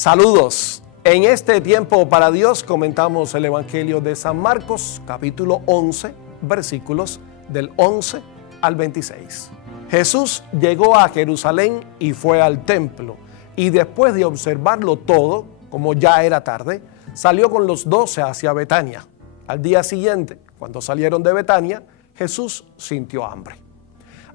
Saludos. En este tiempo para Dios comentamos el Evangelio de San Marcos, capítulo 11, versículos del 11 al 26. Jesús llegó a Jerusalén y fue al templo, y después de observarlo todo, como ya era tarde, salió con los 12 hacia Betania. Al día siguiente, cuando salieron de Betania, Jesús sintió hambre.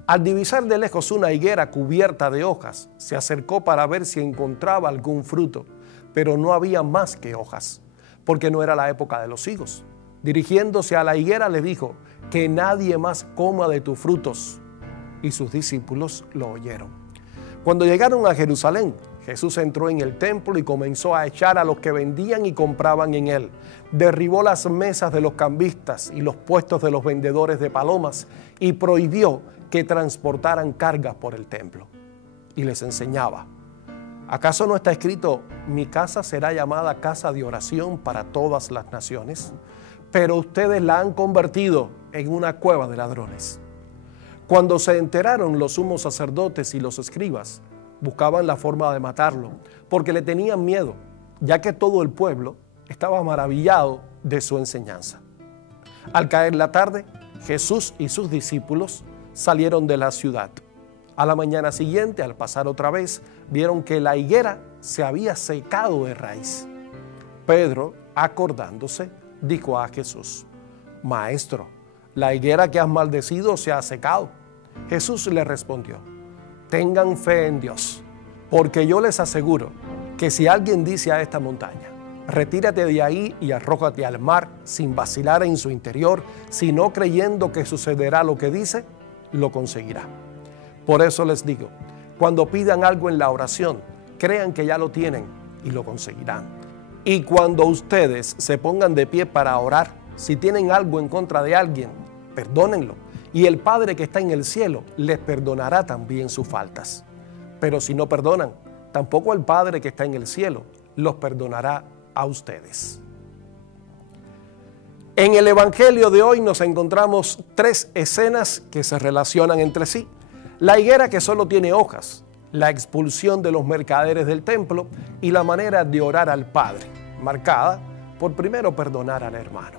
Al divisar de lejos una higuera cubierta de hojas, se acercó para ver si encontraba algún fruto, pero no había más que hojas, porque no era la época de los higos. Dirigiéndose a la higuera le dijo, que nadie más coma de tus frutos. Y sus discípulos lo oyeron. Cuando llegaron a Jerusalén, Jesús entró en el templo y comenzó a echar a los que vendían y compraban en él. Derribó las mesas de los cambistas y los puestos de los vendedores de palomas y prohibió que transportaran cargas por el templo. Y les enseñaba, ¿acaso no está escrito, mi casa será llamada casa de oración para todas las naciones? Pero ustedes la han convertido en una cueva de ladrones. Cuando se enteraron los sumos sacerdotes y los escribas, buscaban la forma de matarlo, porque le tenían miedo, ya que todo el pueblo estaba maravillado de su enseñanza. Al caer la tarde, Jesús y sus discípulos salieron de la ciudad. A la mañana siguiente, al pasar otra vez, vieron que la higuera se había secado de raíz. Pedro, acordándose, dijo a Jesús, Maestro, la higuera que has maldecido se ha secado. Jesús le respondió, tengan fe en Dios, porque yo les aseguro que si alguien dice a esta montaña, retírate de ahí y arrójate al mar sin vacilar en su interior, sino creyendo que sucederá lo que dice, lo conseguirá. Por eso les digo, cuando pidan algo en la oración, crean que ya lo tienen y lo conseguirán. Y cuando ustedes se pongan de pie para orar, si tienen algo en contra de alguien, perdónenlo. Y el Padre que está en el cielo les perdonará también sus faltas. Pero si no perdonan, tampoco el Padre que está en el cielo los perdonará a ustedes. En el Evangelio de hoy nos encontramos tres escenas que se relacionan entre sí. La higuera que solo tiene hojas, la expulsión de los mercaderes del templo y la manera de orar al Padre, marcada por primero perdonar al hermano.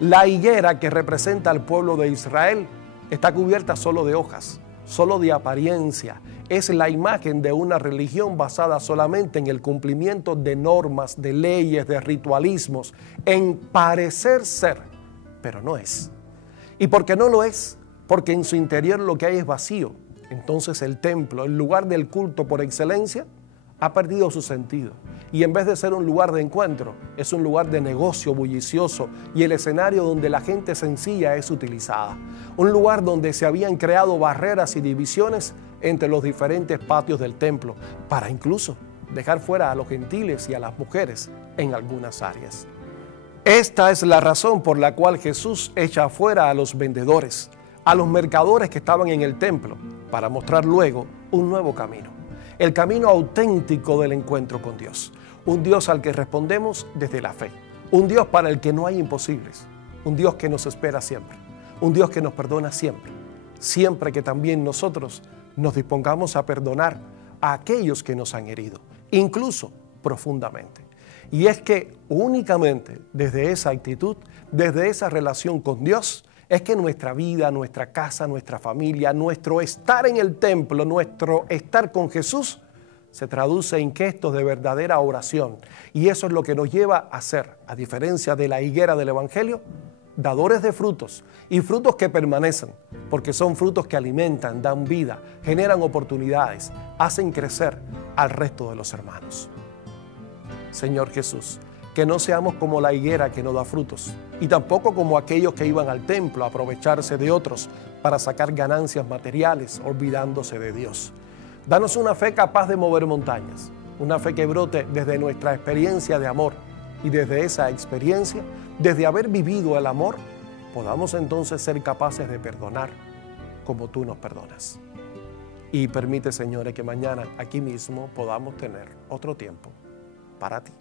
La higuera que representa al pueblo de Israel está cubierta solo de hojas, solo de apariencia. Es la imagen de una religión basada solamente en el cumplimiento de normas, de leyes, de ritualismos, en parecer ser, pero no es. ¿Y por qué no lo es? Porque en su interior lo que hay es vacío. Entonces el templo, el lugar del culto por excelencia, ha perdido su sentido. Y en vez de ser un lugar de encuentro, es un lugar de negocio bullicioso y el escenario donde la gente sencilla es utilizada. Un lugar donde se habían creado barreras y divisiones entre los diferentes patios del templo, para incluso dejar fuera a los gentiles y a las mujeres en algunas áreas. Esta es la razón por la cual Jesús echa afuera a los vendedores, a los mercadores que estaban en el templo, para mostrar luego un nuevo camino. El camino auténtico del encuentro con Dios. Un Dios al que respondemos desde la fe. Un Dios para el que no hay imposibles. Un Dios que nos espera siempre. Un Dios que nos perdona siempre. Siempre que también nosotros nos dispongamos a perdonar a aquellos que nos han herido, incluso profundamente. Y es que únicamente desde esa actitud, desde esa relación con Dios, es que nuestra vida, nuestra casa, nuestra familia, nuestro estar en el templo, nuestro estar con Jesús, se traduce en gestos de verdadera oración. Y eso es lo que nos lleva a ser, a diferencia de la higuera del Evangelio, dadores de frutos y frutos que permanecen, porque son frutos que alimentan, dan vida, generan oportunidades, hacen crecer al resto de los hermanos. Señor Jesús, que no seamos como la higuera que no da frutos, y tampoco como aquellos que iban al templo a aprovecharse de otros para sacar ganancias materiales, olvidándose de Dios. Danos una fe capaz de mover montañas, una fe que brote desde nuestra experiencia de amor, y desde esa experiencia, desde haber vivido el amor, podamos entonces ser capaces de perdonar como tú nos perdonas. Y permite, Señor, que mañana aquí mismo podamos tener otro tiempo para ti.